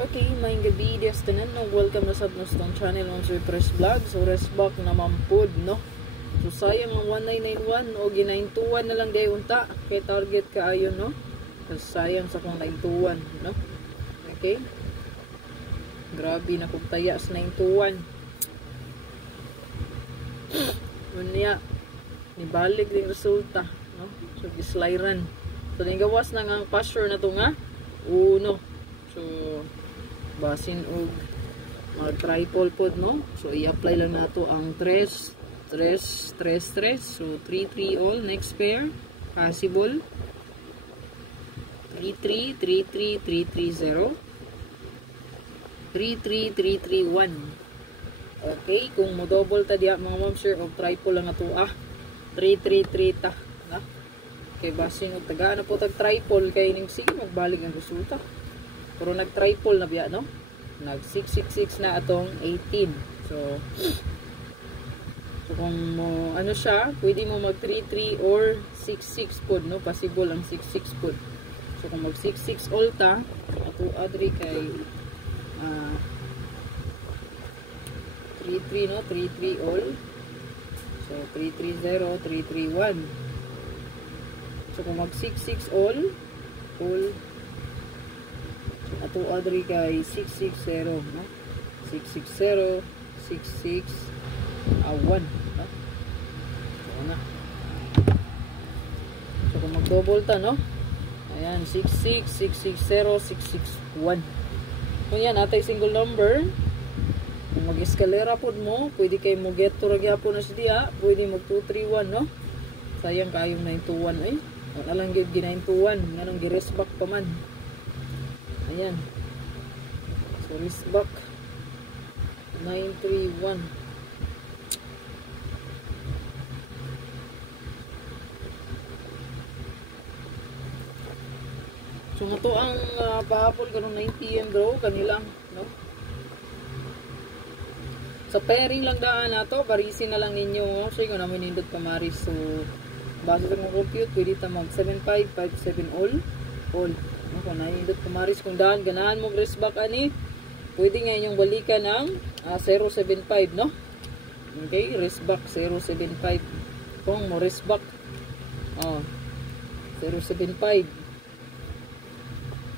Okay, maing gabi dias tanan no. Welcome na sa tong channel on Sir Press Vlog. So resback naman pod no. So sayang ang 1991 o ginaintuan na lang day unta kay target kaayo no. Kasi sayang sa kung naintuan no. Okay. Grabe na kog taya sa naintuan. Unya nibalik din resulta no. So gislayran. So gawas na nga pasture na to nga. Uno. So basin og mag-tripod pod no. So i-apply lang nato ang 3 3 so 3 3 all next pair possible 3 3 3 3 3 3 0 3 3 3 3 1. Okay, kung mo double ta diha mga ma'am sir og tripod lang ato 3 3 3 ta na. Okay, basin og taga na po tag tripod kay ning sige magbalik ang resulta. Pero nag-triple na biya, no? Nag-666 na atong 18. So kung mo, ano siya, pwede mo mag-33 or 66 pod, no? Possible ang 66 pod. So kung mag-66 all ta, ato adri kay 33, no? 33 all. So 330, 331. So kung mag-66 all, ato adri kay 660 no 660 66 1 no so na so kung mag-double ta no ayan 66 660 661 kung yan atay single number kung mag-eskalera pod mo pwede kay mo get to ra gyapon na siya pwede mag 231 no sayang kayong 921 ay wala lang gyud gi 921 nganong gi-resback pa man. Ayan. So, resback 931. So, ito ang pahapon kanong 9 PM bro. Kanilang, no? So, pairing lang daan na to. Parisin na lang ninyo. So, kung naman nindot pamaris. So, base sa mga compute, pwede ta mag 7557 all. Kung naindot kumaris kung daan ganahan mo resback ani pwede nga inyong balikan ng 075 no okay resback 075 kung mo resback 075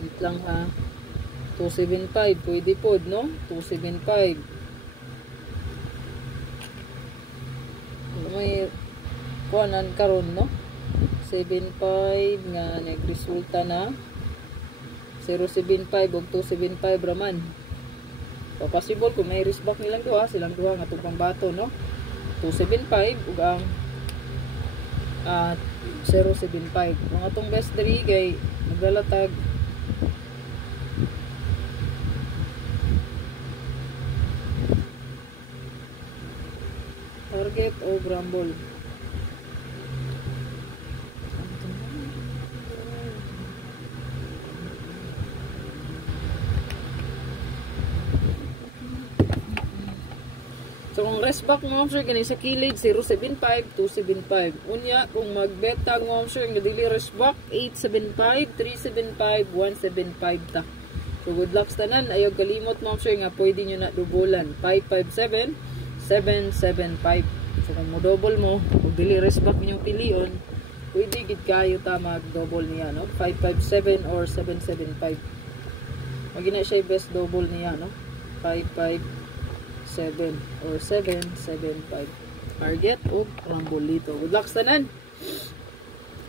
wait lang 275 pwede pod no 275 may kuanan karon no 75 nga nagresulta na 075 ug 275 raman. So possible kung may resback nilang duha, silang duha nga tubang bato no. 275 ug ang 075. Mga tong best 3 kay naglalatag target o grumble. So kung resback mo sir kani sa kilid 075 275. Unya kung magbeta mo sir nga dili resback 875 375 175 ta. So good luck tanan ayaw kalimot mo sir nga pwede niyo na dubulan 557 775. So kung mo double mo ug dili resback niyo pilion pwede gid kayo ta mag double niya no 557 or 775. Magina siya best double niya no 557 or 775 target o rumble dito. Good luck tanan.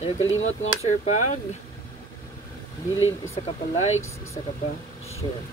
Ayaw kalimot mo sir pag bilin isa ka pa likes, isa ka pa share.